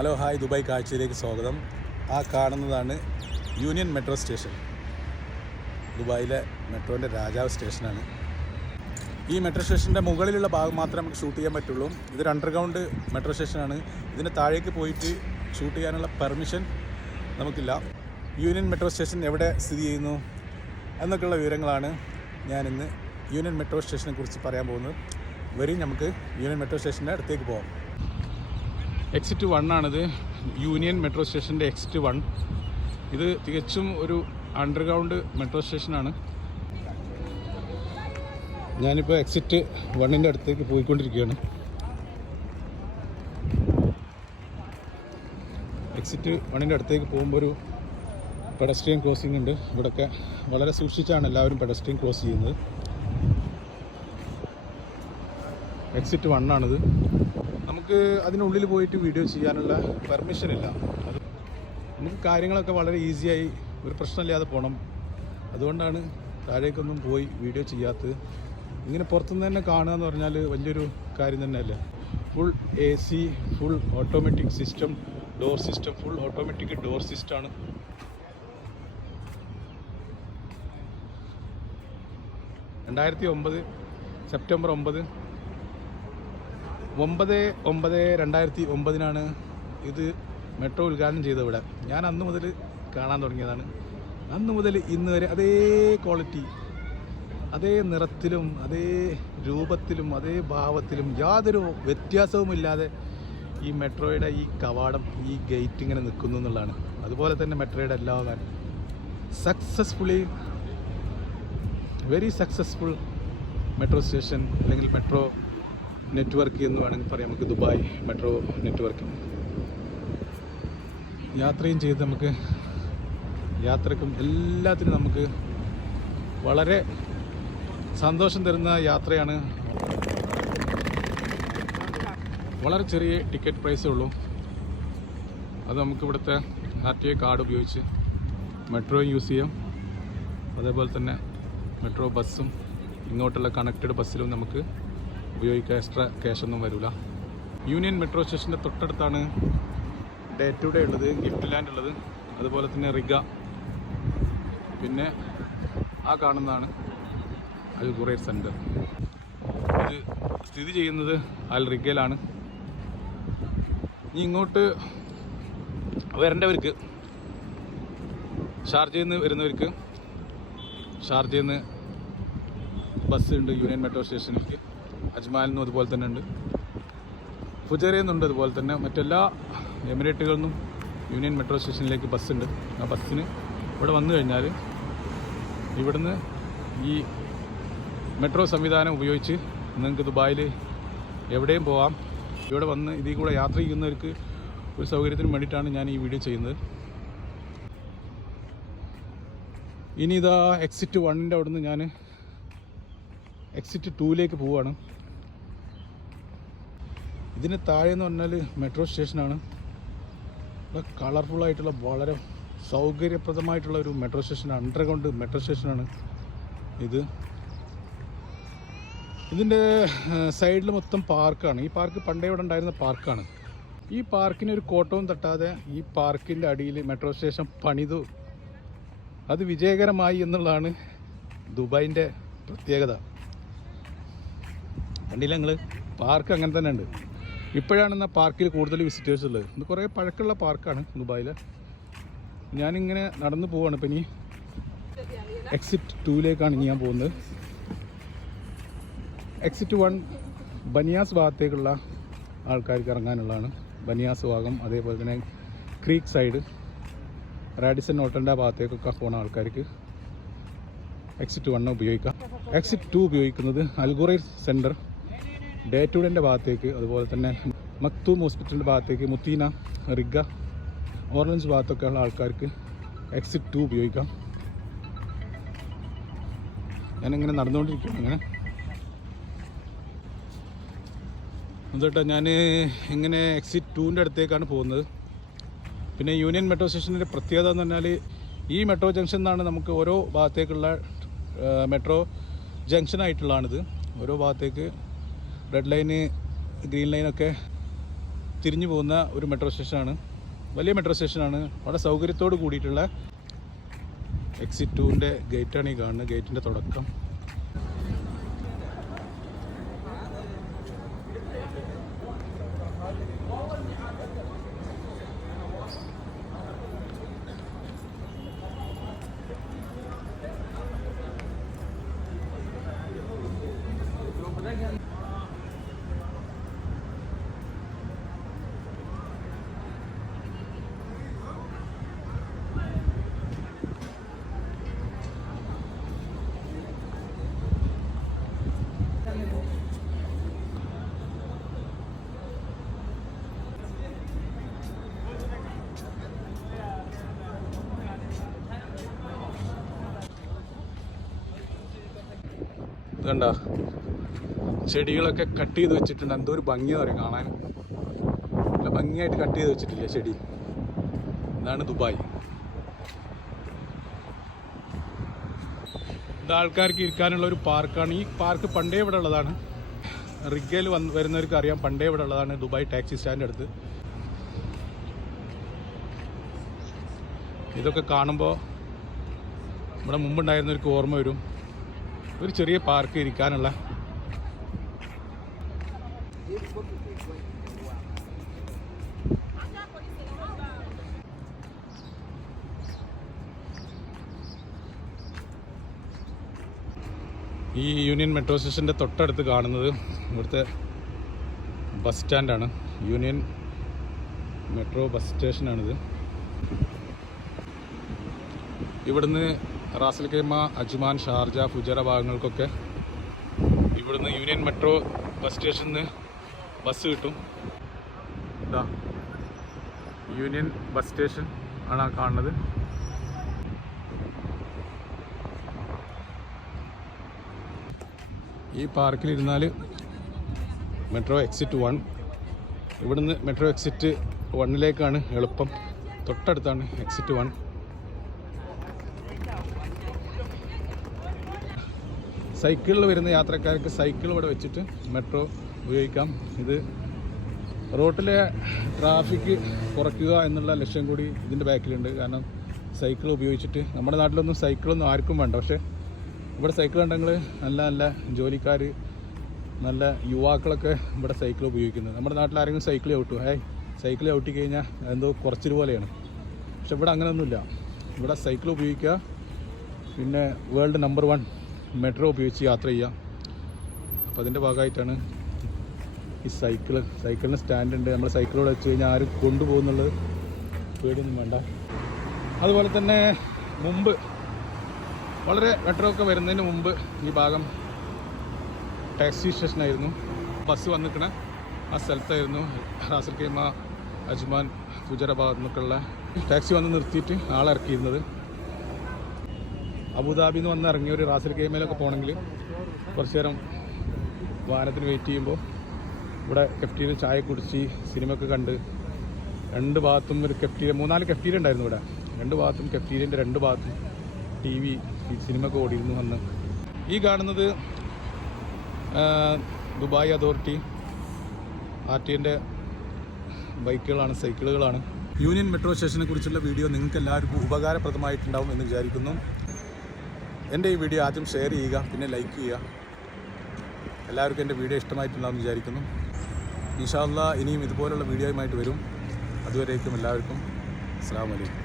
Hello hi. Dubai കാഴ്ചയിലേക്ക് സ്വാഗതം. ആ കാണുന്നതാണ് യൂണിയൻ മെട്രോ സ്റ്റേഷൻ. ദുബായിലെ മെട്രോന്റെ രാജാവ് സ്റ്റേഷനാണ്. ഈ മെട്രോ സ്റ്റേഷന്റെ മുകളിലുള്ള ഭാഗം മാത്രമേ നമുക്ക് ഷൂട്ട് ചെയ്യാൻ പറ്റുള്ളൂ. ഇതൊരു അണ്ടർഗ്രൗണ്ട് മെട്രോ സ്റ്റേഷനാണ്. ഇതിന് താഴേക്ക് പോയിട്ട് ഷൂട്ട് ചെയ്യാനുള്ള പെർമിഷൻ നമുക്കില്ല. യൂണിയൻ മെട്രോ സ്റ്റേഷൻ എവിടെ സ്ഥിതി ചെയ്യുന്നു എന്നൊക്കെയുള്ള വിവരങ്ങളാണ് ഞാനിന്ന് യൂണിയൻ മെട്രോ സ്റ്റേഷനെ കുറിച്ച് പറയാൻ പോകുന്നത്. വരും നമുക്ക് യൂണിയൻ മെട്രോ സ്റ്റേഷന്റെ അടുത്തേക്ക് പോകാം എക്സിറ്റ് വൺ ആണിത്. യൂണിയൻ മെട്രോ സ്റ്റേഷന്റെ എക്സിറ്റ് വൺ ഇത് തികച്ചും ഒരു അണ്ടർഗ്രൗണ്ട് മെട്രോ സ്റ്റേഷനാണ് ഞാനിപ്പോൾ എക്സിറ്റ് വണ്ണിന്റെ അടുത്തേക്ക് പോയിക്കൊണ്ടിരിക്കുകയാണ്. എക്സിറ്റ് വണ്ണിന്റെ അടുത്തേക്ക് പോകുമ്പോൾ ഒരു പെഡസ്ട്രിയൻ ക്രോസിംഗ് ഉണ്ട്. ഇവിടെയൊക്കെ വളരെ സൂക്ഷിച്ചാണ് എല്ലാവരും പെഡസ്ട്രിയൻ ക്രോസ് ചെയ്യുന്നത്. എക്സിറ്റ് വണ്ണാണിത് നമുക്ക് അതിനുള്ളിൽ പോയിട്ട് വീഡിയോ ചെയ്യാനുള്ള പെർമിഷൻ ഇല്ല. അത് നമുക്ക് കാര്യങ്ങളൊക്കെ വളരെ ഈസിയായി ഒരു പ്രശ്നമില്ലാതെ പോകണം അതുകൊണ്ടാണ് താഴേക്കൊന്നും പോയി വീഡിയോ ചെയ്യാത്തത്. ഇങ്ങനെ പുറത്തുനിന്ന് തന്നെ കാണുക എന്ന് പറഞ്ഞാൽ വലിയൊരു കാര്യം തന്നെയല്ലേ? Full A C full automatic system door system full automatic door സിസ്റ്റമാണ് രണ്ടായിരത്തി ഒമ്പത് സെപ്റ്റംബർ ഒമ്പത് ഒമ്പത് ഒമ്പത് രണ്ടായിരത്തി ഒമ്പതിനാണ് ഇത് മെട്രോ ഉദ്ഘാടനം ചെയ്തത് ഇവിടെ. ഞാൻ അന്ന് മുതൽ കാണാൻ തുടങ്ങിയതാണ്. അന്ന് മുതൽ ഇന്ന് വരെ അതേ ക്വാളിറ്റി അതേ നിറത്തിലും അതേ രൂപത്തിലും അതേ ഭാവത്തിലും യാതൊരു വ്യത്യാസവുമില്ലാതെ ഈ മെട്രോയുടെ ഈ കവാടം ഈ ഗേറ്റ് ഇങ്ങനെ നിൽക്കുന്നു എന്നുള്ളതാണ്. അതുപോലെ തന്നെ മെട്രോയുടെ എല്ലാ കാര്യം. Successfully very successful metro station അല്ലെങ്കിൽ മെട്രോ നെറ്റ്വർക്ക് എന്ന് വേണമെങ്കിൽ പറയാം. നമുക്ക് ദുബായ് മെട്രോ നെറ്റ്വർക്ക്. യാത്രയും ചെയ്ത് നമുക്ക് യാത്രക്കും എല്ലാത്തിനും നമുക്ക് വളരെ സന്തോഷം തരുന്ന യാത്രയാണ്. വളരെ ചെറിയ ടിക്കറ്റ് പ്രൈസേ ഉള്ളൂ. അത് നമുക്ക് ഇവിടുത്തെ ആർ ടി ഐ കാർഡ് ഉപയോഗിച്ച് മെട്രോ യൂസ് ചെയ്യാം അതേപോലെ തന്നെ മെട്രോ ബസ്സും ഇങ്ങോട്ടുള്ള കണക്റ്റഡ് ബസ്സിലും നമുക്ക് ഉപയോഗിക്കാൻ എക്സ്ട്രാ ക്യാഷൊന്നും വരില്ല യൂണിയൻ മെട്രോ സ്റ്റേഷന്റെ തൊട്ടടുത്താണ് ഡേ ടു ഡേ ഉള്ളത് ഗിഫ്റ്റ് ലാൻഡ് ഉള്ളത്. അതുപോലെ തന്നെ റിഗ. പിന്നെ ആ കാണുന്നതാണ് അൽ ഖുറൈർ സെന്റർ ഇത് സ്ഥിതി ചെയ്യുന്നത് അൽ റിഗയിലാണ് ഇനി ഇങ്ങോട്ട് വരേണ്ടവർക്ക് ഷാർജയിൽ നിന്ന് വരുന്നവർക്ക് ഷാർജയിൽ നിന്ന് ബസ് ഉണ്ട് യൂണിയൻ മെട്രോ സ്റ്റേഷനിലേക്ക് അജ്മാലിൽ നിന്നും അതുപോലെ തന്നെ ഉണ്ട്. ഫുജറയിൽ നിന്നുണ്ട് അതുപോലെ തന്നെ. മറ്റെല്ലാ എമിറേറ്റുകളിൽ നിന്നും യൂണിയൻ മെട്രോ സ്റ്റേഷനിലേക്ക് ബസ്സുണ്ട്. ആ ബസ്സിന് ഇവിടെ വന്നു കഴിഞ്ഞാൽ ഇവിടുന്ന് ഈ മെട്രോ സംവിധാനം ഉപയോഗിച്ച് നിങ്ങൾക്ക് ദുബായിൽ എവിടെയും പോവാം. ഇവിടെ വന്ന് ഇതിൽ കൂടെ യാത്ര ചെയ്യുന്നവർക്ക് ഒരു സൗകര്യത്തിന് വേണ്ടിയിട്ടാണ് ഞാൻ ഈ വീഡിയോ ചെയ്യുന്നത്. ഇനി ഇതാ എക്സിറ്റ് വണ്ണിന്റെ അവിടുന്ന് ഞാൻ എക്സിറ്റ് ടൂവിലേക്ക് പോവുകയാണ് ഇതിന് താഴെ എന്ന് പറഞ്ഞാൽ മെട്രോ സ്റ്റേഷനാണ് കളർഫുൾ ആയിട്ടുള്ള വളരെ സൗകര്യപ്രദമായിട്ടുള്ള ഒരു മെട്രോ സ്റ്റേഷൻ അണ്ടർഗ്രൗണ്ട് മെട്രോ സ്റ്റേഷനാണ് ഇത്. ഇതിന്റെ സൈഡിൽ മൊത്തം പാർക്കാണ് ഈ പാർക്ക് പണ്ടേ ഇവിടെ ഉണ്ടായിരുന്ന പാർക്കാണ് ഈ പാർക്കിന് ഒരു കോട്ടവും തട്ടാതെ ഈ പാർക്കിന്റെ അടിയിൽ മെട്രോ സ്റ്റേഷൻ പണിതു. അത് വിജയകരമായി എന്നുള്ളതാണ് ദുബായിന്റെ പ്രത്യേകത. കണ്ടില്ല നിങ്ങൾ പാർക്ക് അങ്ങനെ തന്നെ ഉണ്ട്. ഇപ്പോഴാണ് എന്നാൽ പാർക്കിൽ കൂടുതൽ വിസിറ്റേഴ്സ് ഉള്ളത്. ഇത് കുറേ പഴക്കമുള്ള പാർക്കാണ് ദുബായിൽ ഞാനിങ്ങനെ നടന്നു പോവാണ്. ഇപ്പം ഇനി എക്സിറ്റ് ടൂവിലേക്കാണ് ഇനി ഞാൻ പോകുന്നത്. എക്സിറ്റ് വൺ ബനിയാസ് ഭാഗത്തേക്കുള്ള ആൾക്കാർക്ക് ഇറങ്ങാനുള്ളതാണ്. ബനിയാസ് ഭാഗം അതേപോലെ തന്നെ ക്രീക്ക് സൈഡ് റാഡിസൺ ഓട്ടന്റെ ഭാഗത്തേക്കൊക്കെ പോകുന്ന ആൾക്കാർക്ക് എക്സിറ്റ് വണ്ണ് ഉപയോഗിക്കാം. എക്സിറ്റ് ടു ഉപയോഗിക്കുന്നത് അൽഗുറൈ സെന്റർ ഡേ ടു ഡേന്റെ ഭാഗത്തേക്ക് അതുപോലെ തന്നെ മക്തൂം ഹോസ്പിറ്റലിന്റെ ഭാഗത്തേക്ക് മുത്തീന റിഗ ഓറഞ്ച് ഭാഗത്തൊക്കെ ഉള്ള ആൾക്കാർക്ക് എക്സിറ്റ് ടു ഉപയോഗിക്കാം. ഞാനിങ്ങനെ നടന്നുകൊണ്ടിരിക്കുകയാണ് അങ്ങനെ. എന്നിട്ട് ഞാൻ ഇങ്ങനെ എക്സിറ്റ് ടൂവിന്റെ അടുത്തേക്കാണ് പോകുന്നത്. പിന്നെ യൂണിയൻ മെട്രോ സ്റ്റേഷന്റെ പ്രത്യേകത എന്ന് പറഞ്ഞാൽ ഈ മെട്രോ ജംഗ്ഷൻ എന്നാണ് നമുക്ക് ഓരോ ഭാഗത്തേക്കുള്ള മെട്രോ ജംഗ്ഷനായിട്ടുള്ളതാണിത് ഓരോ ഭാഗത്തേക്ക് റെഡ് ലൈന് ഗ്രീൻ ലൈനൊക്കെ തിരിഞ്ഞു പോകുന്ന ഒരു മെട്രോ സ്റ്റേഷനാണ് വലിയ മെട്രോ സ്റ്റേഷനാണ് വളരെ സൗകര്യത്തോട് കൂടിയിട്ടുള്ള എക്സിറ്റ് ടുവിന്റെ ഗേറ്റാണ് ഈ കാണുന്നത്. ഗേറ്റിന്റെ തുടക്കം. കണ്ട? ചെടികളൊക്കെ കട്ട് ചെയ്ത് വെച്ചിട്ടുണ്ട്. എന്തോ ഒരു ഭംഗിയാ പറയും കാണാൻ? നല്ല ഭംഗിയായിട്ട് കട്ട് ചെയ്ത് വെച്ചിട്ടില്ലേ ചെടി? ഇതാണ് ദുബായ്. ആൾക്കാർക്ക് ഇരിക്കാനുള്ള ഒരു പാർക്കാണ്. ഈ പാർക്ക് പണ്ടേ ഇവിടെ ഉള്ളതാണ്. റിഗയിൽ വന്ന് വരുന്നവർക്ക് അറിയാം പണ്ടേ ഇവിടെ ഉള്ളതാണ് ദുബായ് ടാക്സി സ്റ്റാൻഡ് അടുത്ത്. ഇതൊക്കെ കാണുമ്പോൾ നമ്മുടെ മുമ്പുണ്ടായിരുന്നവർക്ക് ഓർമ്മ വരും. ഒരു ചെറിയ പാർക്ക് ഇരിക്കാനുള്ള. ഈ യൂണിയൻ മെട്രോ സ്റ്റേഷന്റെ തൊട്ടടുത്ത് കാണുന്നത് ഇവിടുത്തെ ബസ് സ്റ്റാൻഡാണ്. യൂണിയൻ മെട്രോ ബസ് സ്റ്റേഷനാണിത്. ഇവിടുന്ന് Ras al Khaimah Ajman Sharjah Fujairah ഭാഗങ്ങൾക്കൊക്കെ ഇവിടുന്ന് യൂണിയൻ മെട്രോ ബസ് സ്റ്റേഷനിൽ നിന്ന് ബസ് കിട്ടും. ഇതാ യൂണിയൻ ബസ് സ്റ്റേഷൻ ആണ് കാണുന്നത്. ഈ പാർക്കിലിരുന്നാൽ മെട്രോ എക്സിറ്റ് വൺ. ഇവിടുന്ന് മെട്രോ എക്സിറ്റ് വണ്ണിലേക്കാണ് എളുപ്പം. തൊട്ടടുത്താണ് എക്സിറ്റ് വൺ. സൈക്കിളിൽ വരുന്ന യാത്രക്കാർക്ക് സൈക്കിൾ ഇവിടെ വെച്ചിട്ട് മെട്രോ ഉപയോഗിക്കാം. ഇത് റോട്ടിലെ ട്രാഫിക് കുറയ്ക്കുക എന്നുള്ള ലക്ഷ്യം കൂടി ഇതിന്റെ ബാക്കിലുണ്ട്. കാരണം സൈക്കിൾ ഉപയോഗിച്ചിട്ട് നമ്മുടെ നാട്ടിലൊന്നും സൈക്കിളൊന്നും ആർക്കും വേണ്ട. പക്ഷേ ഇവിടെ സൈക്കിൾ ഉണ്ടെങ്കിൽ നല്ല നല്ല ജോലിക്കാർ നല്ല യുവാക്കളൊക്കെ ഇവിടെ സൈക്കിൾ ഉപയോഗിക്കുന്നത്. നമ്മുടെ നാട്ടിൽ ആരെങ്കിലും സൈക്കിൾ ചവിട്ടു ഏയ് സൈക്കിൾ ചവിട്ടി കഴിഞ്ഞാൽ എന്തോ കുറച്ചിൽ പോലെയാണ്. പക്ഷെ ഇവിടെ അങ്ങനെയൊന്നുമില്ല ഇവിടെ സൈക്കിൾ ഉപയോഗിക്കുക. പിന്നെ വേൾഡ് നമ്പർ വൺ മെട്രോ ഉപയോഗിച്ച് യാത്ര ചെയ്യാം അപ്പോൾ അതിന്റെ ഭാഗമായിട്ടാണ് ഈ സൈക്കിൾ സൈക്കിളിന് സ്റ്റാൻഡ് ഉണ്ട്. നമ്മൾ സൈക്കിളോട് വെച്ച് കഴിഞ്ഞാൽ ആരും കൊണ്ടുപോകുന്നുള്ളത് പേടിയൊന്നും വേണ്ട. അതുപോലെ തന്നെ മുമ്പ് വളരെ മെട്രോ ഒക്കെ വരുന്നതിന് മുമ്പ് ഈ ഭാഗം ടാക്സി സ്റ്റേഷനായിരുന്നു ബസ് വന്നിക്കണ ആ സ്ഥലത്തായിരുന്നു റാസൽ കൈമ അജ്മാൻ ഗുജറാബാദ് എന്നൊക്കെയുള്ള. ടാക്സി വന്ന് നിർത്തിയിട്ട് ആളെ ഇറക്കിയിരുന്നത്. അബുദാബിയിൽ നിന്ന് വന്ന് ഇറങ്ങിയ ഒരു റാസൽ ഗെയിമിലൊക്കെ പോകണമെങ്കിൽ കുറച്ച് നേരം വാഹനത്തിന് വെയിറ്റ് ചെയ്യുമ്പോൾ ഇവിടെ കെഫ്റ്റീരിയ ചായ കുടിച്ച് സിനിമയൊക്കെ കണ്ട് രണ്ട് ഭാഗത്തും ഒരു കെഫ്റ്റീരിയ മൂന്നാൽ കെഫ്റ്റീരിയ ഉണ്ടായിരുന്നു ഇവിടെ. രണ്ട് ഭാഗത്തും കെഫ്റ്റീരിയന്റെ രണ്ട് ഭാഗത്തും ടി വി സിനിമ ഒക്കെ ഓടിയിരുന്നു അന്ന്. ഈ കാണുന്നത് ദുബായ് അതോറിറ്റി ആർ ടി എന്റെ ബൈക്കുകളാണ് സൈക്കിളുകളാണ്. യൂണിയൻ മെട്രോ സ്റ്റേഷനെ കുറിച്ചുള്ള വീഡിയോ നിങ്ങൾക്ക് എല്ലാവർക്കും ഉപകാരപ്രദമായിട്ടുണ്ടാവും എന്ന് വിചാരിക്കുന്നു. എന്റെ ഈ വീഡിയോ ആദ്യം ഷെയർ ചെയ്യുക പിന്നെ ലൈക്ക് ചെയ്യുക. എല്ലാവർക്കും എന്റെ വീഡിയോ ഇഷ്ടമായിട്ടുണ്ടാവും എന്ന് വിചാരിക്കുന്നു. ഇൻഷാല്ല ഇനിയും ഇതുപോലുള്ള വീഡിയോയുമായിട്ട് വരും. അതുവരേക്കും എല്ലാവർക്കും. അസ്സാം വലൈക്കും